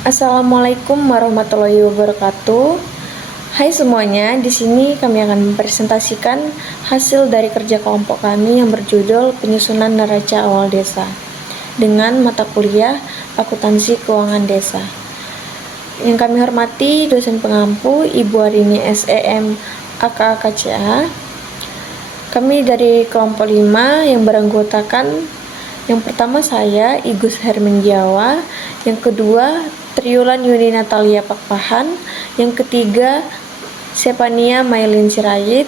Assalamualaikum warahmatullahi wabarakatuh. Hai semuanya, di sini kami akan mempresentasikan hasil dari kerja kelompok kami yang berjudul Penyusunan Neraca Awal Desa dengan mata kuliah Akuntansi Keuangan Desa. Yang kami hormati dosen pengampu Ibu Arini SEM AKAKCA. Kami dari kelompok 5 yang beranggotakan yang pertama saya, Igus Hermengiawa, yang kedua, Triulan Yuni Natalia Pakpahan, yang ketiga, Sepania Mailin Sirait,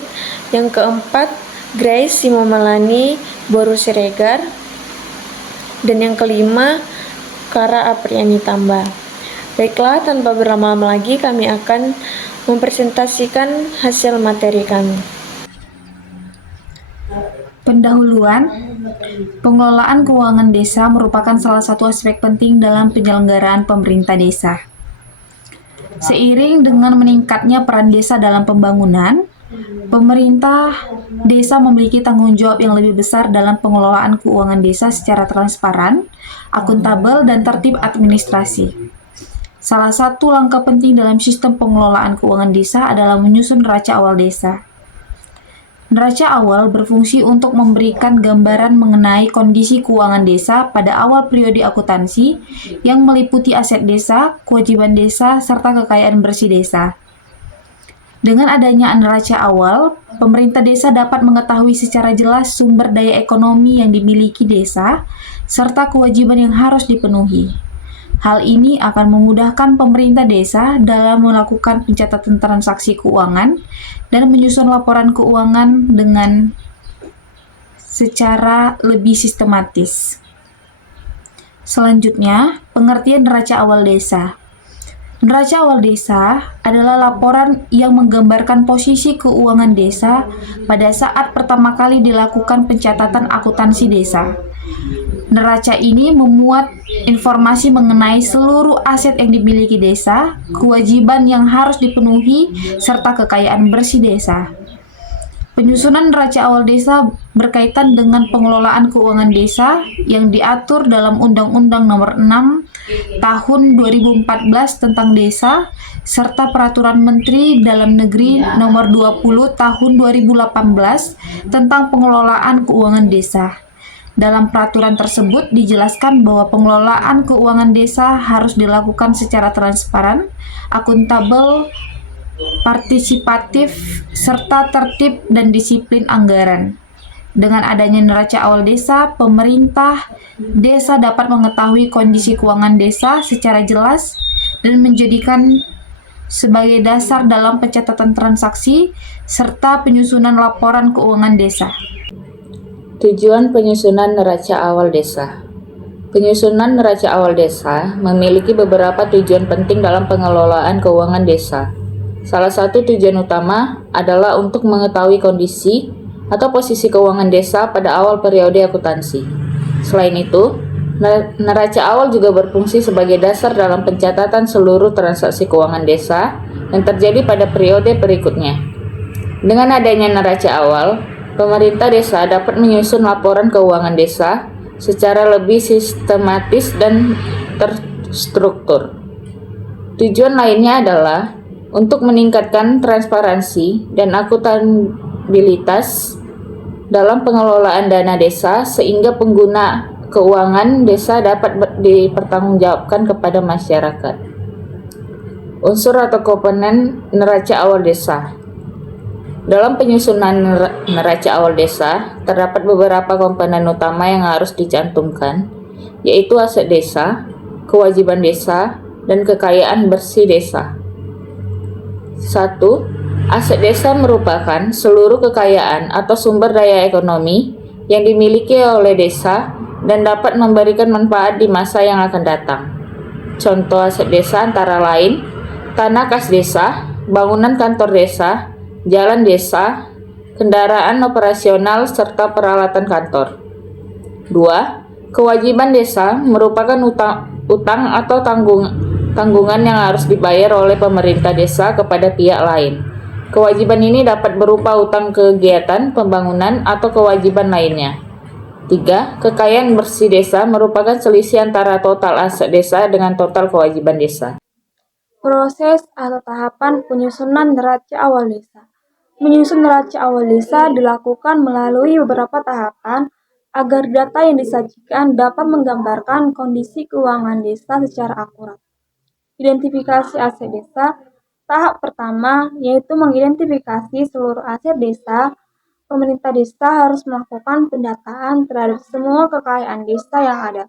yang keempat, Grace Simomalani Boru Siregar, dan yang kelima, Kara Apriani Tamba. Baiklah, tanpa berlama-lama lagi kami akan mempresentasikan hasil materi kami. Pendahuluan, pengelolaan keuangan desa merupakan salah satu aspek penting dalam penyelenggaraan pemerintah desa. Seiring dengan meningkatnya peran desa dalam pembangunan, pemerintah desa memiliki tanggung jawab yang lebih besar dalam pengelolaan keuangan desa secara transparan, akuntabel, dan tertib administrasi. Salah satu langkah penting dalam sistem pengelolaan keuangan desa adalah menyusun neraca awal desa. Neraca awal berfungsi untuk memberikan gambaran mengenai kondisi keuangan desa pada awal periode akuntansi yang meliputi aset desa, kewajiban desa, serta kekayaan bersih desa. Dengan adanya neraca awal, pemerintah desa dapat mengetahui secara jelas sumber daya ekonomi yang dimiliki desa, serta kewajiban yang harus dipenuhi. Hal ini akan memudahkan pemerintah desa dalam melakukan pencatatan transaksi keuangan dan menyusun laporan keuangan dengan secara lebih sistematis. Selanjutnya, pengertian neraca awal desa. Neraca awal desa adalah laporan yang menggambarkan posisi keuangan desa pada saat pertama kali dilakukan pencatatan akuntansi desa. Neraca ini memuat informasi mengenai seluruh aset yang dimiliki desa, kewajiban yang harus dipenuhi, serta kekayaan bersih desa. Penyusunan neraca awal desa berkaitan dengan pengelolaan keuangan desa yang diatur dalam Undang-Undang Nomor 6 Tahun 2014 tentang Desa, serta Peraturan Menteri Dalam Negeri Nomor 20 Tahun 2018 tentang pengelolaan keuangan desa. Dalam peraturan tersebut dijelaskan bahwa pengelolaan keuangan desa harus dilakukan secara transparan, akuntabel, partisipatif, serta tertib dan disiplin anggaran. Dengan adanya neraca awal desa, pemerintah desa dapat mengetahui kondisi keuangan desa secara jelas dan menjadikan sebagai dasar dalam pencatatan transaksi serta penyusunan laporan keuangan desa. Tujuan penyusunan neraca awal desa. Penyusunan neraca awal desa memiliki beberapa tujuan penting dalam pengelolaan keuangan desa. Salah satu tujuan utama adalah untuk mengetahui kondisi atau posisi keuangan desa pada awal periode akuntansi. Selain itu, neraca awal juga berfungsi sebagai dasar dalam pencatatan seluruh transaksi keuangan desa yang terjadi pada periode berikutnya. Dengan adanya neraca awal, pemerintah desa dapat menyusun laporan keuangan desa secara lebih sistematis dan terstruktur. Tujuan lainnya adalah untuk meningkatkan transparansi dan akuntabilitas dalam pengelolaan dana desa sehingga pengguna keuangan desa dapat dipertanggungjawabkan kepada masyarakat. Unsur atau komponen neraca awal desa. Dalam penyusunan neraca awal desa, terdapat beberapa komponen utama yang harus dicantumkan, yaitu aset desa, kewajiban desa, dan kekayaan bersih desa. 1. Aset desa merupakan seluruh kekayaan atau sumber daya ekonomi yang dimiliki oleh desa dan dapat memberikan manfaat di masa yang akan datang. Contoh aset desa antara lain tanah kas desa, bangunan kantor desa, jalan desa, kendaraan operasional, serta peralatan kantor. 2. Kewajiban desa merupakan utang atau tanggungan yang harus dibayar oleh pemerintah desa kepada pihak lain. Kewajiban ini dapat berupa utang kegiatan pembangunan atau kewajiban lainnya. 3. Kekayaan bersih desa merupakan selisih antara total aset desa dengan total kewajiban desa. Proses atau tahapan penyusunan neraca awal desa. Menyusun neraca awal desa dilakukan melalui beberapa tahapan agar data yang disajikan dapat menggambarkan kondisi keuangan desa secara akurat. Identifikasi aset desa. Tahap pertama yaitu mengidentifikasi seluruh aset desa. Pemerintah desa harus melakukan pendataan terhadap semua kekayaan desa yang ada.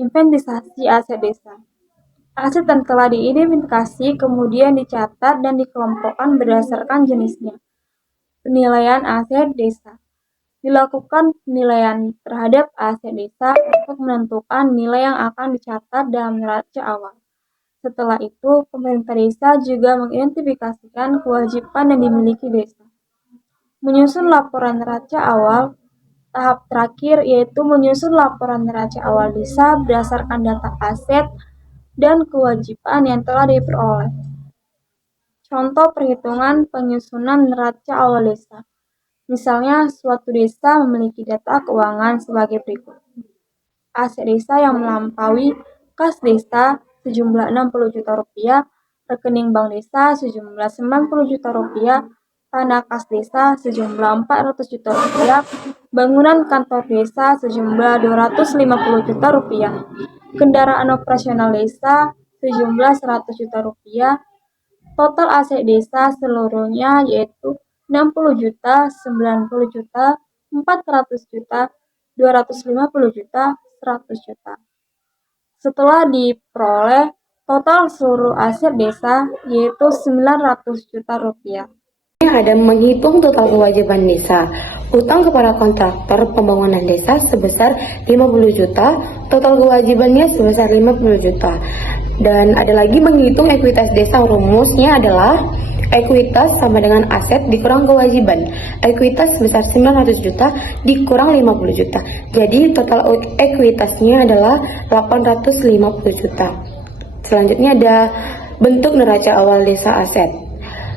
Inventisasi aset desa. Aset yang telah diidentifikasi kemudian dicatat dan dikelompokkan berdasarkan jenisnya. Penilaian aset desa. Dilakukan penilaian terhadap aset desa untuk menentukan nilai yang akan dicatat dalam neraca awal. Setelah itu, pemerintah desa juga mengidentifikasikan kewajiban yang dimiliki desa. Menyusun laporan neraca awal. Tahap terakhir yaitu menyusun laporan neraca awal desa berdasarkan data aset dan kewajiban yang telah diperoleh. Contoh perhitungan penyusunan neraca awal desa. Misalnya, suatu desa memiliki data keuangan sebagai berikut. Aset desa yang melampaui kas desa sejumlah Rp60 juta, rekening bank desa sejumlah Rp90 juta, tanah kas desa sejumlah Rp400 juta, bangunan kantor desa sejumlah Rp250 juta, kendaraan operasional desa sejumlah Rp100 juta, total aset desa seluruhnya yaitu Rp60 juta, Rp90 juta, Rp400 juta, Rp250 juta, Rp100 juta. Setelah diperoleh, total seluruh aset desa yaitu Rp900 juta. Ada menghitung total kewajiban desa. Utang kepada kontraktor pembangunan desa sebesar 50 juta, total kewajibannya sebesar 50 juta. Dan ada lagi menghitung ekuitas desa. Rumusnya adalah ekuitas sama dengan aset dikurang kewajiban. Ekuitas sebesar 900 juta dikurang 50 juta. Jadi total ekuitasnya adalah 850 juta. Selanjutnya ada bentuk neraca awal desa aset.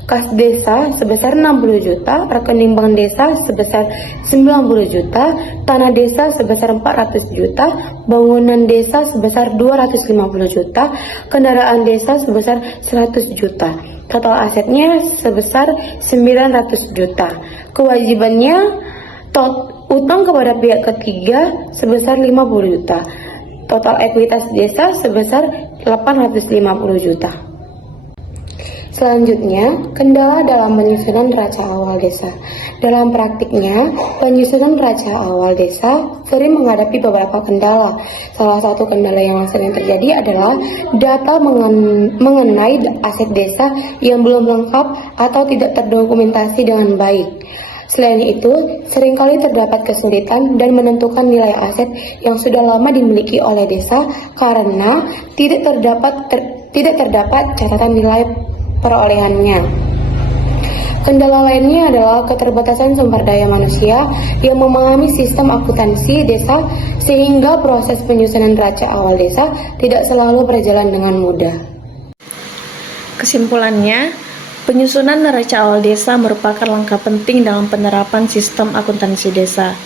Kas desa sebesar 60 juta, rekening bank desa sebesar 90 juta, tanah desa sebesar 400 juta, bangunan desa sebesar 250 juta, kendaraan desa sebesar 100 juta. Total asetnya sebesar 900 juta. Kewajibannya utang kepada pihak ketiga sebesar 50 juta. Total ekuitas desa sebesar 850 juta. Selanjutnya, kendala dalam penyusunan neraca awal desa. Dalam praktiknya, penyusunan neraca awal desa sering menghadapi beberapa kendala. Salah satu kendala yang sering terjadi adalah data mengenai aset desa yang belum lengkap atau tidak terdokumentasi dengan baik. Selain itu, seringkali terdapat kesulitan dan menentukan nilai aset yang sudah lama dimiliki oleh desa karena tidak terdapat catatan nilai perolehannya. Kendala lainnya adalah keterbatasan sumber daya manusia yang memahami sistem akuntansi desa sehingga proses penyusunan neraca awal desa tidak selalu berjalan dengan mudah. Kesimpulannya, penyusunan neraca awal desa merupakan langkah penting dalam penerapan sistem akuntansi desa.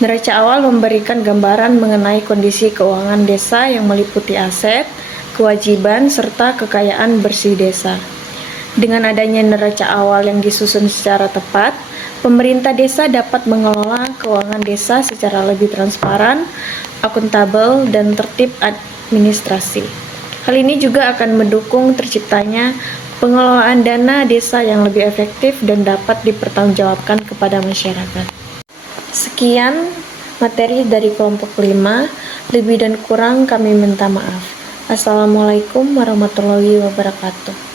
Neraca awal memberikan gambaran mengenai kondisi keuangan desa yang meliputi aset, kewajiban, serta kekayaan bersih desa. Dengan adanya neraca awal yang disusun secara tepat, pemerintah desa dapat mengelola keuangan desa secara lebih transparan, akuntabel, dan tertib administrasi. Hal ini juga akan mendukung terciptanya pengelolaan dana desa yang lebih efektif dan dapat dipertanggungjawabkan kepada masyarakat. Sekian materi dari kelompok 5, lebih dan kurang kami minta maaf. Assalamualaikum warahmatullahi wabarakatuh.